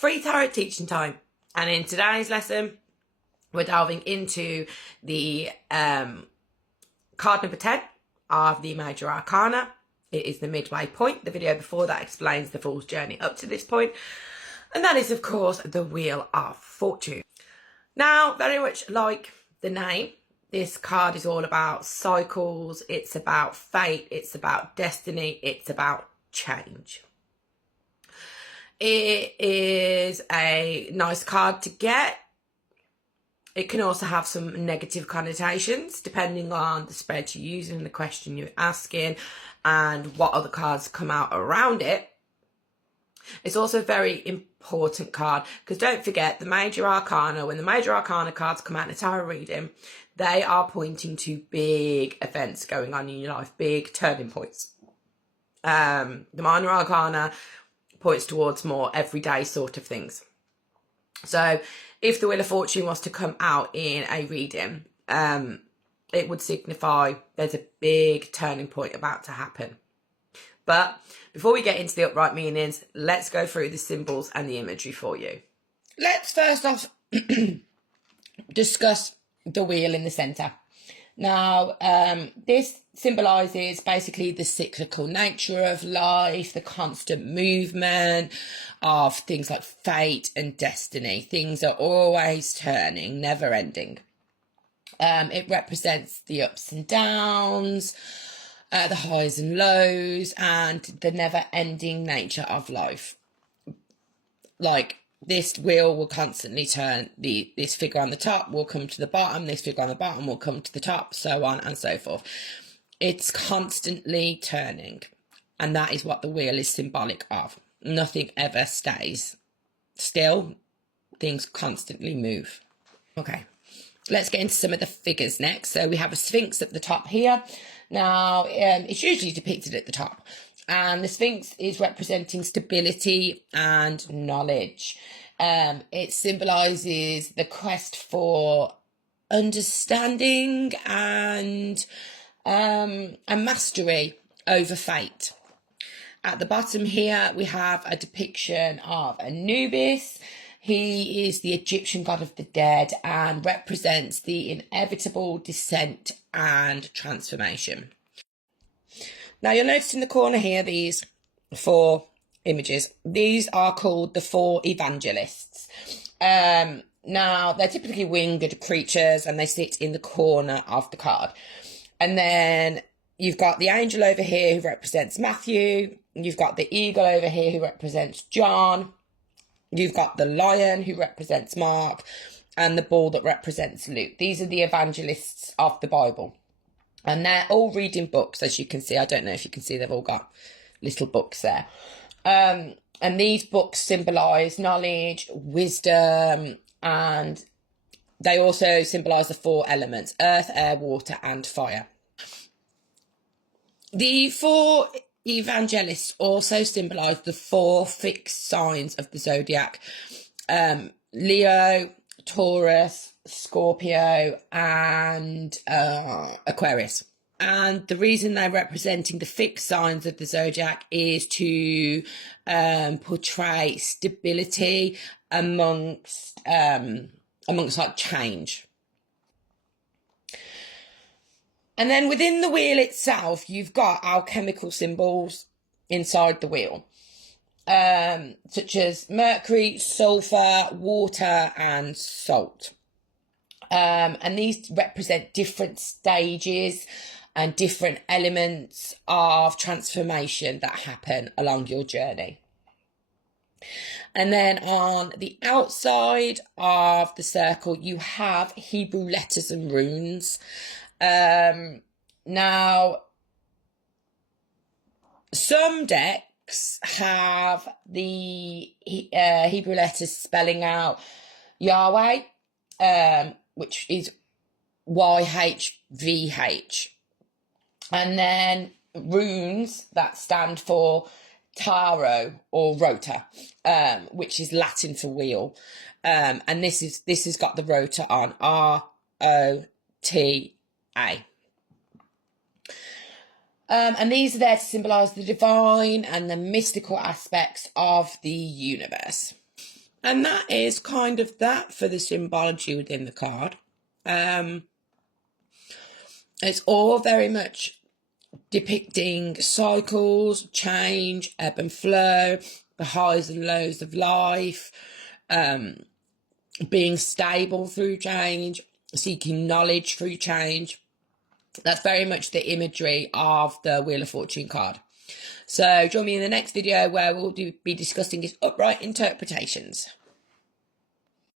free tarot teaching time. And in today's lesson, we're delving into the card number 10 of the Major Arcana. It is the midway point. The video before that explains the Fool's journey up to this point. And that is, of course, the Wheel of Fortune. Now, very much like the name, this card is all about cycles. It's about fate. It's about destiny. It's about change. It is a nice card to get. It can also have some negative connotations depending on the spread you're using, the question you're asking, and what other cards come out around it. It's also a very important card because don't forget the Major Arcana, when the Major Arcana cards come out in a tarot reading, they are pointing to big events going on in your life, big turning points. The Minor Arcana points towards more everyday sort of things. So if the Wheel of Fortune was to come out in a reading, it would signify there's a big turning point about to happen. But before we get into the upright meanings, let's go through the symbols and the imagery for you. Let's first off discuss the wheel in the centre. Now, this symbolises basically the cyclical nature of life, the constant movement of things like fate and destiny. Things are always turning, never ending. It represents the ups and downs, the highs and lows, and the never-ending nature of life. Like, this wheel will constantly turn. This figure on the top will come to the bottom. This figure on the bottom will come to the top, so on and so forth. It's constantly turning, and that is what the wheel is symbolic of. Nothing ever stays still. Things constantly move. Okay, let's get into some of the figures next. So we have a Sphinx at the top here. Now, it's usually depicted at the top. And the Sphinx is representing stability and knowledge. It symbolises the quest for understanding and mastery over fate. At the bottom here, we have a depiction of Anubis. He is the Egyptian god of the dead and represents the inevitable descent and transformation. Now, you'll notice in the corner here, these 4 images. These are called the 4 evangelists. Now, they're typically winged creatures and they sit in the corner of the card. And then you've got the angel over here who represents Matthew. You've got the eagle over here who represents John. You've got the lion who represents Mark and the bull that represents Luke. These are the evangelists of the Bible. And they're all reading books, as you can see. I don't know if you can see, they've all got little books there. And these books symbolise knowledge, wisdom, and they also symbolise the 4 elements: earth, air, water, and fire. The 4 evangelists also symbolise the 4 fixed signs of the zodiac: Leo, Taurus, Scorpio, and Aquarius. And the reason they're representing the fixed signs of the zodiac is to portray stability amongst like change. And then within the wheel itself, you've got alchemical symbols inside the wheel, such as mercury, sulfur, water, and salt. And these represent different stages and different elements of transformation that happen along your journey. And then on the outside of the circle, you have Hebrew letters and runes. Now, some decks have the Hebrew letters spelling out Yahweh, which is YHVH. And then runes that stand for Taro or Rota, which is Latin for wheel. And this has got the rota on, ROTA. And these are there to symbolise the divine and the mystical aspects of the universe. And that is kind of that for the symbology within the card. It's all very much depicting cycles, change, ebb and flow, the highs and lows of life, being stable through change, seeking knowledge through change. That's very much the imagery of the Wheel of Fortune card. So join me in the next video where we'll be discussing its upright interpretations.